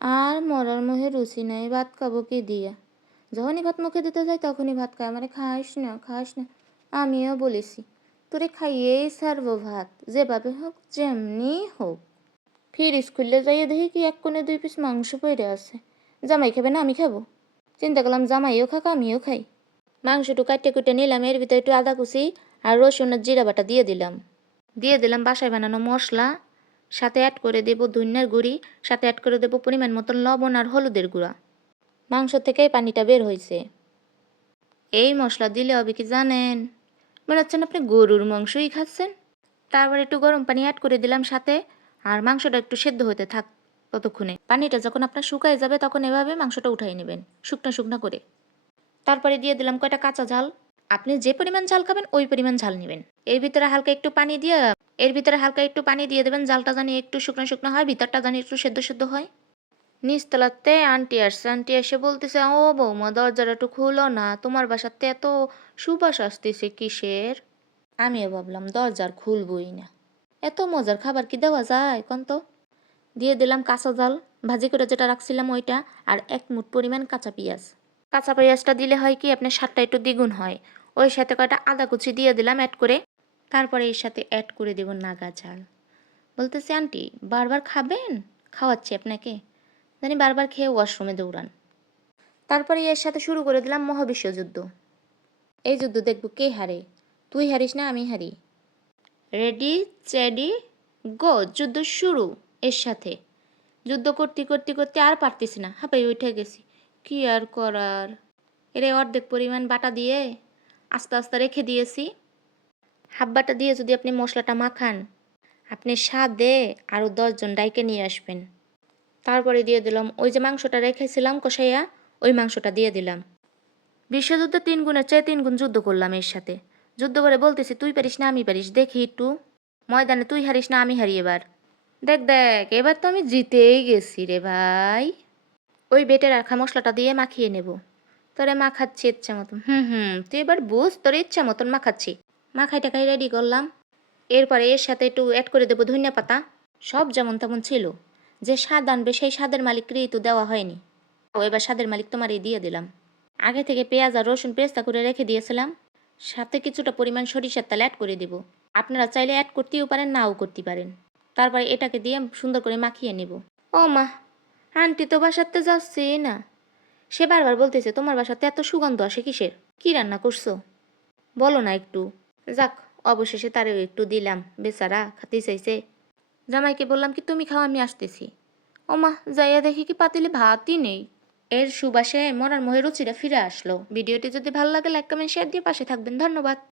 আর মরার মুখে রুচি নাই, ভাত খাবো কি দিয়া। যখনই ভাত মুখে দিতে যাই তখনই ভাত খায়, আমারে খাইস না খাইস না। আমিও বলেছি তোরে খাইয়েই ছাড়বো ভাত, যেভাবে হোক যেমনি হোক। ফির স্কুলে যাইয়ে দেখি কি এক কোণে 2 পিস মাংস পড়ে আছে। জামাই খাবে না আমি খাবো? চিন্তা করলাম জামাইও খাক আমিও খাই। মাংসটু কাটতে কুটে নিলাম, এর ভিতরে একটু আদা কুচি আর রসুন আর জিরা বাটা দিয়ে দিলাম বাসায় বানানো মশলা, সাথে অ্যাড করে দেব ধনিয়ার গুঁড়ি, সাথে অ্যাড করে দেব পরিমাণ মতন লবণ আর হলুদের গুঁড়া। মাংস থেকেই পানিটা বের হয়েছে। এই মশলা দিলে হবে কি জানেন, মনে হচ্ছেন আপনি গরুর মাংসই খাচ্ছেন। তারপর একটু গরম পানি অ্যাড করে দিলাম সাথে, আর মাংসটা একটু সেদ্ধ হতে থাক ততক্ষণে। পানিটা যখন আপনার শুকায় যাবে তখন এভাবে মাংসটা উঠাই নেবেন শুকনা শুকনা করে। তারপরে দিয়ে দিলাম কয়টা কাঁচা ঝাল। আপনি যে পরিমাণ ঝাল খাবেন ওই পরিমাণ ঝাল নেবেন। এর ভিতরে হালকা একটু পানি দিয়ে দেবেন, ঝালটা জানি একটু শুকনো শুকনো হয়, ভিতরটা জানি একটু সেদ্ধ সেদ্ধ হয়। নিচতলাতে আন্টি আসছে, আন্টি এসে বলতেছে, ও বৌমা দরজাটা একটু খুলো না, তোমার বাসাতে এত সুবাস আসতেছে কিসের। আমিও ভাবলাম দরজার খুলবই না, এত মজার খাবার কি দেওয়া যায় কোন তো। দিয়ে দিলাম কাঁচা ঝাল, ভাজি করে যেটা রাখছিলাম ওইটা, আর 1 মুঠ পরিমাণ কাঁচা পেঁয়াজ। কাঁচা পেঁয়াজটা দিলে হয় কি আপনার স্বাদটা একটু দ্বিগুণ হয়। ওই সাথে কয়টা আদা কুচি দিয়ে দিলাম অ্যাড করে। তারপরে এর সাথে অ্যাড করে দেব নাগা ঝাল। বলতেছে আন্টি বারবার খাবেন, খাওয়াচ্ছি আপনাকে। জানি বারবার খেয়ে ওয়াশরুমে দৌড়ান। তারপরে এর সাথে শুরু করে দিলাম মহাবিশ্ব যুদ্ধ। এই যুদ্ধ দেখব কে হারে, তুই হারিস না আমি হারি। রেডি চেডি গো, যুদ্ধ শুরু। এর সাথে যুদ্ধ করতে করতে করতে আর পারতেছি না, হাঁপাই উঠে গেছি। কি আর করার, এরে অর্ধেক পরিমাণ বাটা দিয়ে আস্তে আস্তে রেখে দিয়েছি। হাফ বাটা দিয়ে যদি আপনি মশলাটা মাখান, আপনি স্বাদে আরও 10 জন ডাইকে নিয়ে আসবেন। তারপরে দিয়ে দিলাম ওই যে মাংসটা রেখেছিলাম কষাইয়া, ওই মাংসটা দিয়ে দিলাম। বিশ্বযুদ্ধ 3 গুণের চেয়ে 3 গুণ যুদ্ধ করলাম এর সাথে। যুদ্ধ করে বলতেছি তুই পারিস না আমি পারিস, দেখি একটু ময়দানে তুই হারিস না আমি হারি এবার। দেখ দেখ এবার তো আমি জিতেই গেছি রে ভাই। ওই বেটে রাখা মশলাটা দিয়ে মাখিয়ে নেব। তোরে মাখাচ্ছি ইচ্ছা মতন। তুই এবার বুঝ, তোর ইচ্ছা মতন মাখাচ্ছি। মাখাই টাকাই রেডি করলাম। এরপরে এর সাথে একটু অ্যাড করে দেবো ধনিয়া পাতা। সব যেমন তেমন ছিল, যে স্বাদ আনবে সেই স্বাদের মালিককেই তো দেওয়া হয়নি। ও এবার স্বাদের মালিক তোমারই দিয়ে দিলাম। আগে থেকে পেঁয়াজ আর রসুন পেস্তা করে রেখে দিয়েছিলাম, সাথে কিছুটা পরিমাণ সরিষার তেল অ্যাড করে দেব। আপনারা চাইলে অ্যাড করতেও পারেন নাও করতে পারেন। তারপরে এটাকে দিয়ে সুন্দর করে মাখিয়ে নেব। ও মা, আন্টি তো বাসাতে যাচ্ছে না। সে বারবার বলতেছে তোমার বাসাতে এত সুগন্ধ আসে কিসের, কি রান্না করছো বলো না একটু। যাক, অবশেষে তারেও একটু দিলাম, বেচারা খাতেই চাইছে। জামাইকে বললাম কি তুমি খাও আমি আসতেছি। ও মা, যাইয়া দেখি কি পাতিলে ভাতই নেই। এর সুবাসে মরার মোহে রুচিটা ফিরে আসলো। ভিডিওটি যদি ভালো লাগে লাইক কমেন্ট শেয়ার দিয়ে পাশে থাকবেন। ধন্যবাদ।